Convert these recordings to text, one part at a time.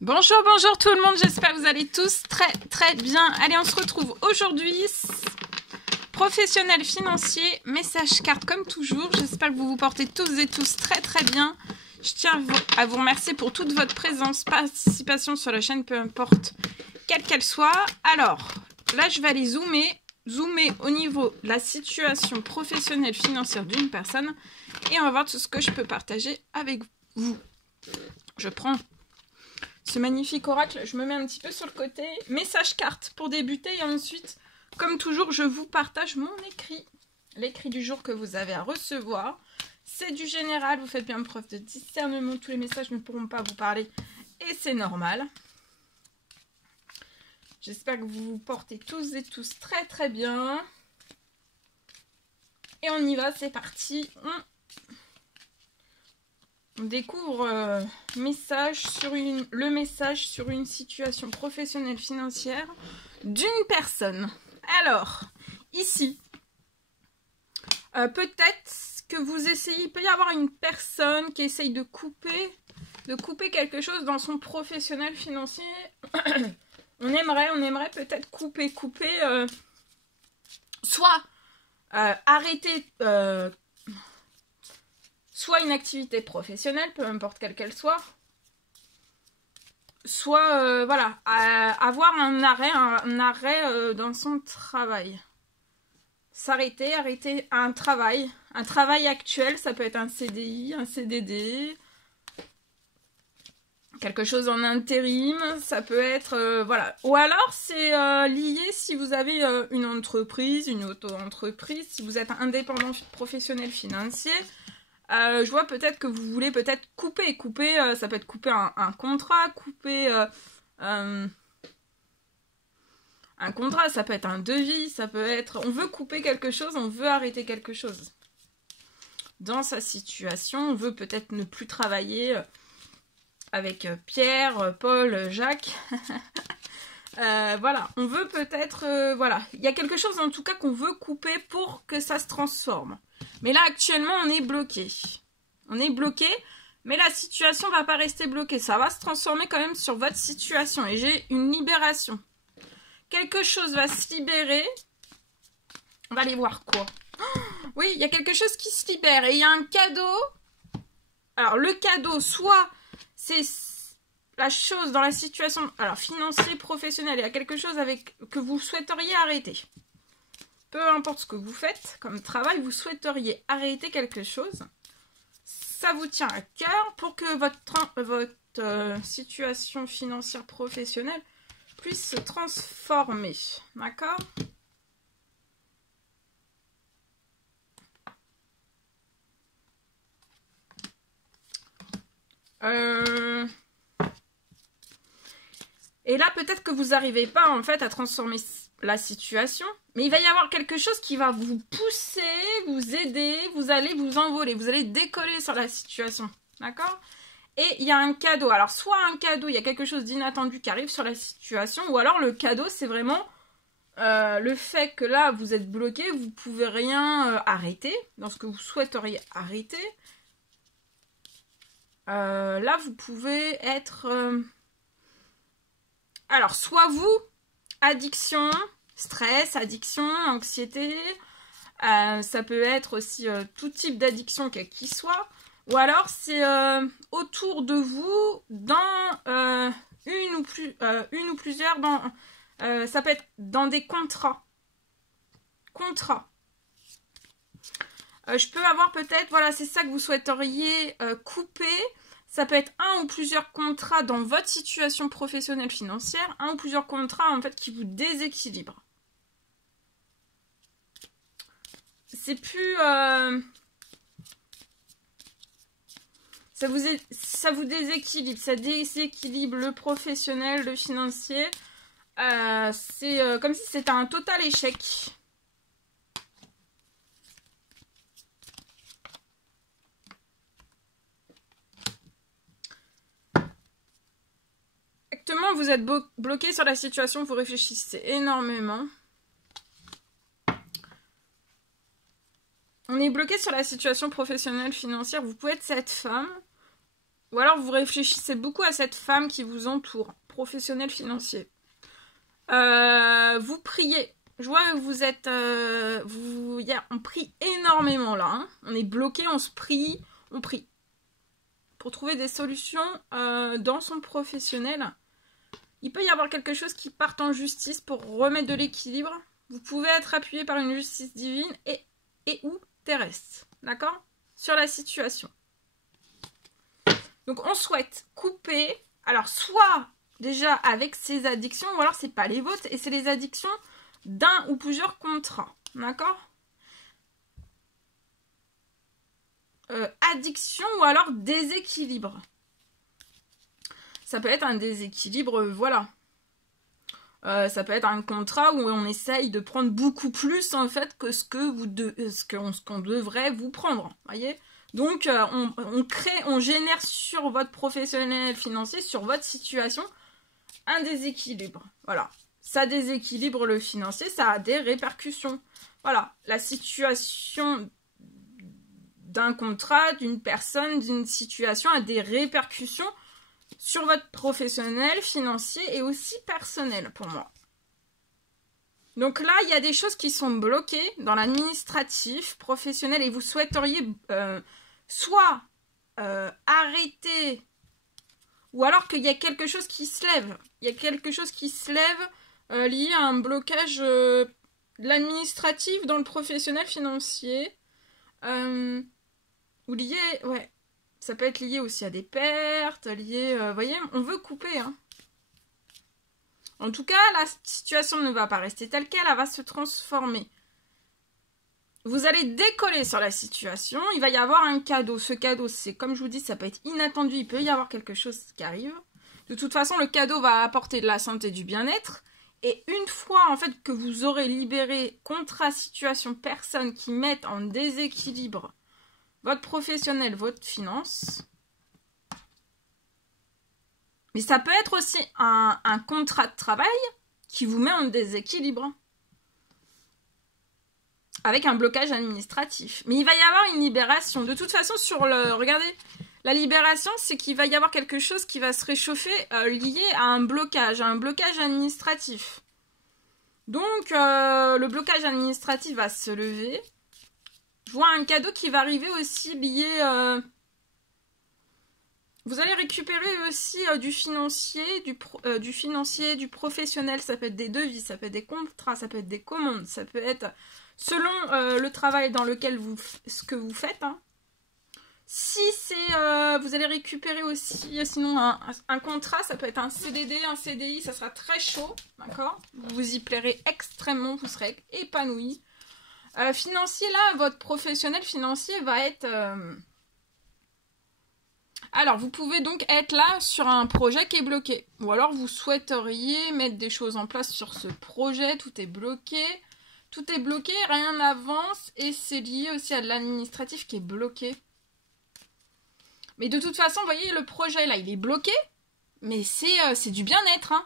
Bonjour, bonjour tout le monde, j'espère que vous allez tous très bien. Allez, on se retrouve aujourd'hui, professionnel financier, message carte comme toujours. J'espère que vous vous portez tous et tous très bien. Je tiens à vous remercier pour toute votre présence, participation sur la chaîne, peu importe quelle qu'elle soit. Alors, là je vais aller zoomer au niveau de la situation professionnelle financière d'une personne et on va voir tout ce que je peux partager avec vous. Je prends ce magnifique oracle, je me mets un petit peu sur le côté. Message carte pour débuter et ensuite, comme toujours, je vous partage mon écrit. L'écrit du jour que vous avez à recevoir. C'est du général, vous faites bien preuve de discernement. Tous les messages ne pourront pas vous parler et c'est normal. J'espère que vous vous portez tous et tous très bien. Et on y va, c'est parti. On découvre le message sur une situation professionnelle financière d'une personne. Alors, ici, peut-être que vous essayez, il peut y avoir une personne qui essaye de couper quelque chose dans son professionnel financier. on aimerait peut-être couper, soit arrêter... soit une activité professionnelle, peu importe quelle qu'elle soit, soit voilà, avoir un arrêt dans son travail. S'arrêter, arrêter un travail actuel, ça peut être un CDI, un CDD, quelque chose en intérim, ça peut être, voilà. Ou alors c'est lié si vous avez une entreprise, une auto-entreprise, si vous êtes indépendant professionnel financier. Je vois peut-être que vous voulez peut-être couper, ça peut être couper un contrat, un contrat, ça peut être un devis, ça peut être... On veut couper quelque chose, on veut arrêter quelque chose. Dans sa situation, on veut peut-être ne plus travailler avec Pierre, Paul, Jacques. Voilà, on veut peut-être... voilà, il y a quelque chose en tout cas qu'on veut couper pour que ça se transforme. Mais là, actuellement, on est bloqué. On est bloqué, mais la situation ne va pas rester bloquée. Ça va se transformer quand même sur votre situation. Et j'ai une libération. Quelque chose va se libérer. On va aller voir quoi. Oh, oui, il y a quelque chose qui se libère. Et il y a un cadeau. Alors, le cadeau, soit c'est la chose dans la situation... Alors, financier, professionnel. Il y a quelque chose que vous souhaiteriez arrêter. Peu importe ce que vous faites comme travail, vous souhaiteriez arrêter quelque chose. Ça vous tient à cœur pour que votre situation financière professionnelle puisse se transformer. D'accord ? Et là, peut-être que vous n'arrivez pas en fait à transformer la situation, mais il va y avoir quelque chose qui va vous pousser, vous aider, vous allez vous envoler, vous allez décoller sur la situation, d'accord? Et il y a un cadeau, alors soit un cadeau, il y a quelque chose d'inattendu qui arrive sur la situation, ou alors le cadeau c'est vraiment le fait que là vous êtes bloqué, vous pouvez rien arrêter, dans ce que vous souhaiteriez arrêter. Là vous pouvez être... alors soit vous, addiction, stress, addiction, anxiété, ça peut être aussi tout type d'addiction quel qu'il soit, ou alors c'est autour de vous dans une ou plusieurs, ça peut être dans des contrats. Je peux avoir peut-être, voilà, c'est ça que vous souhaiteriez couper. Ça peut être un ou plusieurs contrats dans votre situation professionnelle financière, un ou plusieurs contrats en fait qui vous déséquilibrent. C'est plus... ça vous déséquilibre, ça déséquilibre le professionnel, le financier. C'est comme si c'était un total échec. Actuellement, vous êtes bloqué sur la situation, vous réfléchissez énormément. On est bloqué sur la situation professionnelle, financière. Vous pouvez être cette femme Ou alors vous réfléchissez beaucoup à cette femme qui vous entoure, professionnel financier. Vous priez. Je vois que vous êtes... on prie énormément là. Hein. On est bloqué, on se prie, on prie. Pour trouver des solutions dans son professionnel. Il peut y avoir quelque chose qui parte en justice pour remettre de l'équilibre. Vous pouvez être appuyé par une justice divine et ou terrestre. D'accord? Sur la situation. Donc on souhaite couper, alors soit déjà avec ses addictions, ou alors c'est pas les vôtres, et c'est les addictions d'un ou plusieurs contrats, d'accord? Addiction ou alors déséquilibre. Ça peut être un déséquilibre, voilà. Ça peut être un contrat où on essaye de prendre beaucoup plus en fait que ce qu'on devrait vous prendre, voyez? Donc, on génère sur votre professionnel financier, sur votre situation, un déséquilibre. Voilà. Ça déséquilibre le financier, ça a des répercussions. Voilà. La situation d'un contrat, d'une personne, d'une situation a des répercussions sur votre professionnel financier et aussi personnel pour moi. Donc là, il y a des choses qui sont bloquées dans l'administratif, professionnel, et vous souhaiteriez soit arrêter, ou alors qu'il y a quelque chose qui se lève. Il y a quelque chose qui se lève lié à un blocage de l'administratif dans le professionnel financier. Ou lié, ouais, ça peut être lié aussi à des pertes, lié, vous voyez, on veut couper, hein. En tout cas, la situation ne va pas rester telle qu'elle, elle va se transformer. Vous allez décoller sur la situation, il va y avoir un cadeau. Ce cadeau, c'est comme je vous dis, ça peut être inattendu, il peut y avoir quelque chose qui arrive. De toute façon, le cadeau va apporter de la santé, du bien-être. Et une fois, en fait, que vous aurez libéré contrat, situation, personnes qui mettent en déséquilibre votre professionnel, votre finance... Mais ça peut être aussi un contrat de travail qui vous met en déséquilibre. Avec un blocage administratif. Mais il va y avoir une libération. De toute façon, regardez, la libération, c'est qu'il va y avoir quelque chose qui va se réchauffer lié à un blocage administratif. Donc, le blocage administratif va se lever. Je vois un cadeau qui va arriver aussi lié... Vous allez récupérer aussi du financier, du professionnel. Ça peut être des devis, ça peut être des contrats, ça peut être des commandes, ça peut être selon le travail dans lequel ce que vous faites. Hein. Si c'est, vous allez récupérer aussi, sinon un contrat, ça peut être un CDD, un CDI, ça sera très chaud, d'accord? Vous y plairez extrêmement, vous serez épanoui. Financier, là, votre professionnel financier va être... Alors, vous pouvez donc être là sur un projet qui est bloqué. Ou alors, vous souhaiteriez mettre des choses en place sur ce projet. Tout est bloqué. Tout est bloqué, rien n'avance. Et c'est lié aussi à de l'administratif qui est bloqué. Mais de toute façon, vous voyez, le projet, là, il est bloqué. Mais c'est du bien-être. Hein.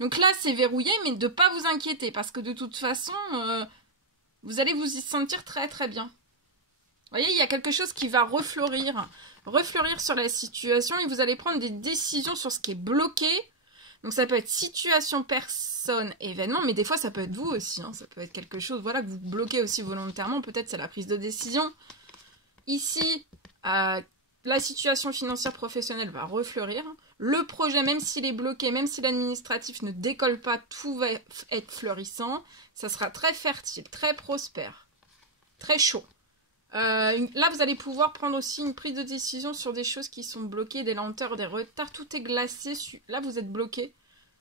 Donc là, c'est verrouillé, mais de ne pas vous inquiéter. Parce que de toute façon, vous allez vous y sentir très, très bien. Vous voyez, il y a quelque chose qui va refleurir sur la situation et vous allez prendre des décisions sur ce qui est bloqué. Donc ça peut être situation, personne, événement, mais des fois ça peut être vous aussi. Hein. Ça peut être quelque chose voilà, que vous bloquez aussi volontairement. Peut-être c'est la prise de décision. Ici, la situation financière professionnelle va refleurir. Le projet, même s'il est bloqué, même si l'administratif ne décolle pas, tout va être fleurissant. Ça sera très fertile, très prospère, très chaud. Là, vous allez pouvoir prendre aussi une prise de décision sur des choses qui sont bloquées, des lenteurs, des retards. Tout est glacé. Là, vous êtes bloqué.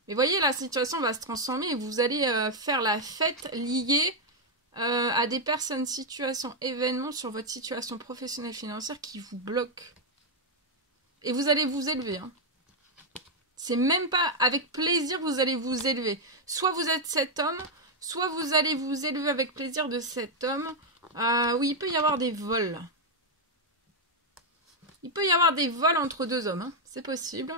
Mais voyez, la situation va se transformer et vous allez faire la fête liée à des personnes, situations, événements sur votre situation professionnelle financière qui vous bloquent. Et vous allez vous élever. Hein. C'est même pas avec plaisir que vous allez vous élever. Soit vous êtes cet homme, soit vous allez vous élever avec plaisir de cet homme. Oui, il peut y avoir des vols. Il peut y avoir des vols entre deux hommes. Hein. C'est possible.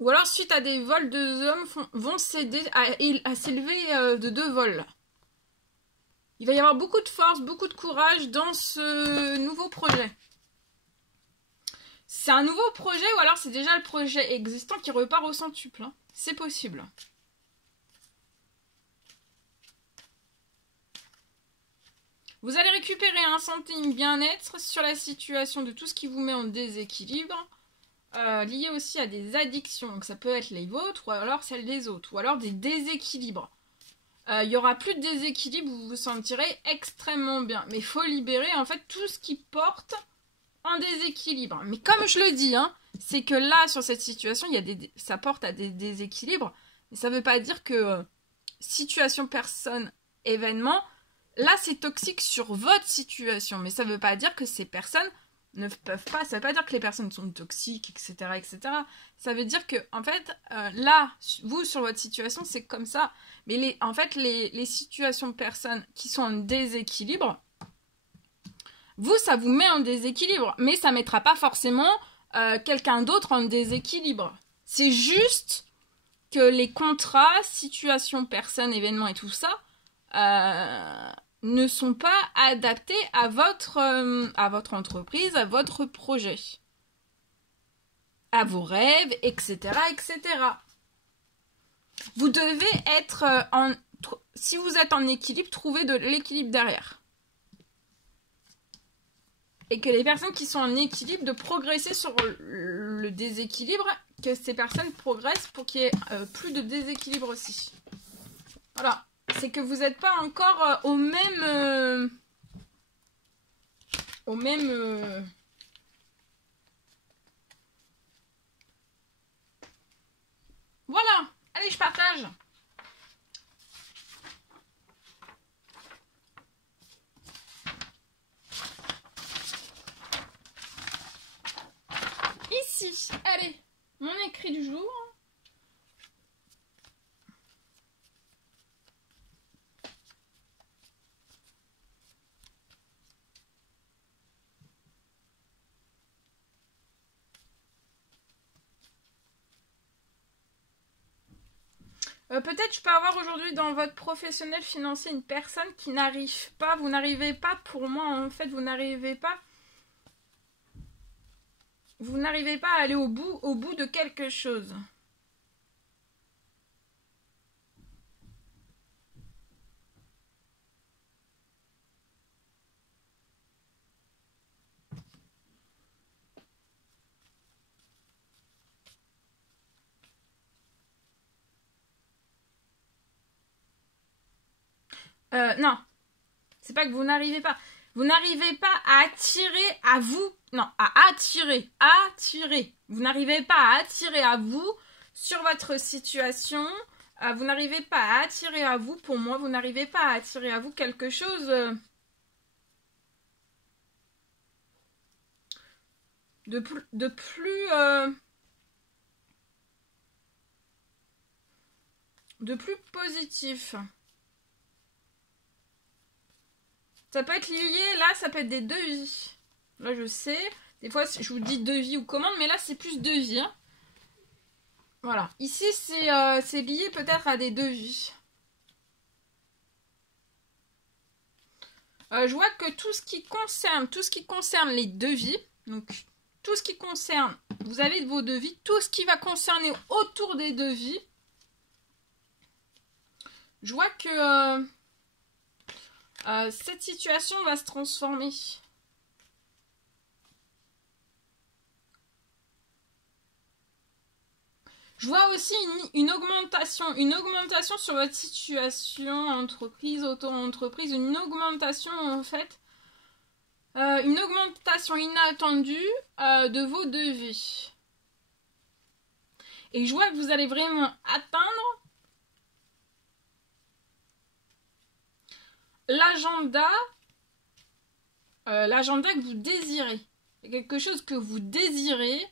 Ou alors, suite à des vols, deux hommes vont s'aider à s'élever de deux vols. Il va y avoir beaucoup de force, beaucoup de courage dans ce nouveau projet. C'est un nouveau projet ou alors c'est déjà le projet existant qui repart au centuple. Hein. C'est possible. Vous allez récupérer un santé, une bien-être sur la situation de tout ce qui vous met en déséquilibre. Lié aussi à des addictions. Donc ça peut être les vôtres ou alors celles des autres. Ou alors des déséquilibres. Il y aura plus de déséquilibre, vous vous sentirez extrêmement bien. Mais il faut libérer en fait tout ce qui porte en déséquilibre. Mais comme je le dis, hein, c'est que là, sur cette situation, ça porte à des déséquilibres. Mais ça ne veut pas dire que situation, personne, événement, là, c'est toxique sur votre situation. Mais ça ne veut pas dire que ces personnes ne peuvent pas... Ça ne veut pas dire que les personnes sont toxiques, etc., etc. Ça veut dire que, en fait, là, vous, sur votre situation, c'est comme ça. Mais en fait, les situations de personnes qui sont en déséquilibre... Vous, ça vous met en déséquilibre, mais ça ne mettra pas forcément quelqu'un d'autre en déséquilibre. C'est juste que les contrats, situations, personnes, événements et tout ça ne sont pas adaptés à votre entreprise, à votre projet, à vos rêves, etc., etc. Vous devez être si vous êtes en équilibre, trouvez de l'équilibre derrière. Et que les personnes qui sont en équilibre, de progresser sur le déséquilibre, que ces personnes progressent pour qu'il y ait plus de déséquilibre aussi. Voilà. C'est que vous n'êtes pas encore au même... Voilà. Allez, je partage. Ici, allez, mon écrit du jour. Peut-être je peux avoir aujourd'hui dans votre professionnel financier une personne qui n'arrive pas, vous n'arrivez pas, pour moi en fait, vous n'arrivez pas à aller au bout de quelque chose. Non, c'est pas que vous n'arrivez pas. Vous n'arrivez pas à attirer à vous. Non, à attirer. Vous n'arrivez pas à attirer à vous sur votre situation. Vous n'arrivez pas à attirer à vous, pour moi, vous n'arrivez pas à attirer à vous quelque chose de plus positif. Ça peut être lié, là, ça peut être des devis. Là, je sais. Des fois, je vous dis devis ou commande, mais là, c'est plus devis. Hein. Voilà. Ici, c'est lié peut-être à des devis. Je vois que tout ce qui concerne les devis, donc tout ce qui concerne, vous avez vos devis, tout ce qui va concerner autour des devis, je vois que... cette situation va se transformer. Je vois aussi une augmentation sur votre situation, entreprise, auto-entreprise, une augmentation en fait, une augmentation inattendue de vos devis. Et je vois que vous allez vraiment atteindre l'agenda que vous désirez. C'est quelque chose que vous désirez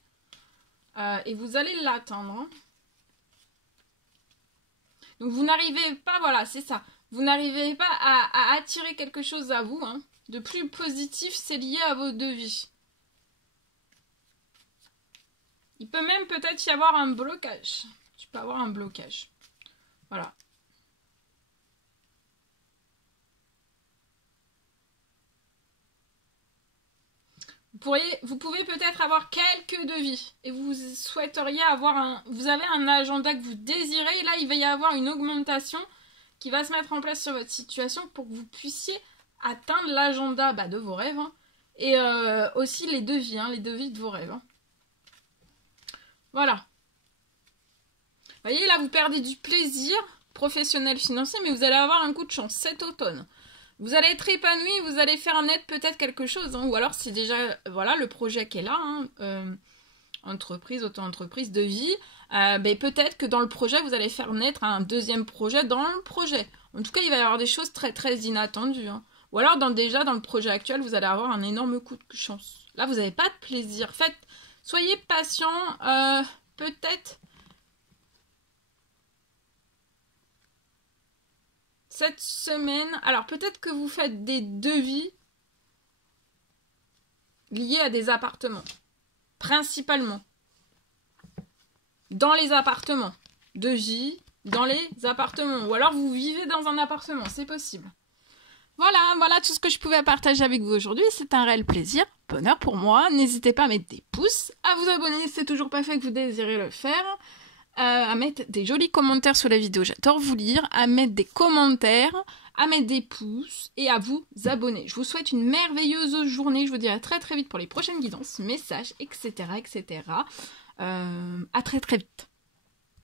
et vous allez l'atteindre. Hein. Donc vous n'arrivez pas, voilà, c'est ça. Vous n'arrivez pas à attirer quelque chose à vous. Hein. De plus positif, c'est lié à vos devis. Il peut même peut-être y avoir un blocage. Tu peux avoir un blocage. Voilà. vous pouvez peut-être avoir quelques devis et vous souhaiteriez avoir vous avez un agenda que vous désirez et là il va y avoir une augmentation qui va se mettre en place sur votre situation pour que vous puissiez atteindre l'agenda de vos rêves hein, et aussi les devis de vos rêves. Hein. Voilà. Vous voyez là vous perdez du plaisir professionnel financier mais vous allez avoir un coup de chance cet automne. Vous allez être épanoui, vous allez faire naître peut-être quelque chose. Hein, ou alors c'est déjà voilà, le projet qui est là. Hein, entreprise, auto-entreprise, de vie. Peut-être que dans le projet, vous allez faire naître un deuxième projet dans le projet. En tout cas, il va y avoir des choses très très inattendues. Hein. Ou alors déjà dans le projet actuel, vous allez avoir un énorme coup de chance. Là, vous n'avez pas de plaisir. Soyez patient. Peut-être... Cette semaine, alors peut-être que vous faites des devis liés à des appartements, principalement. Dans les appartements, devis dans les appartements, ou alors vous vivez dans un appartement, c'est possible. Voilà tout ce que je pouvais partager avec vous aujourd'hui, c'est un réel plaisir, bonheur pour moi. N'hésitez pas à mettre des pouces, à vous abonner si c'est toujours pas fait que vous désirez le faire. À mettre des jolis commentaires sur la vidéo, j'adore vous lire, à mettre des commentaires, à mettre des pouces et à vous abonner. Je vous souhaite une merveilleuse journée, je vous dis à très très vite pour les prochaines guidances, messages, etc. À très très vite.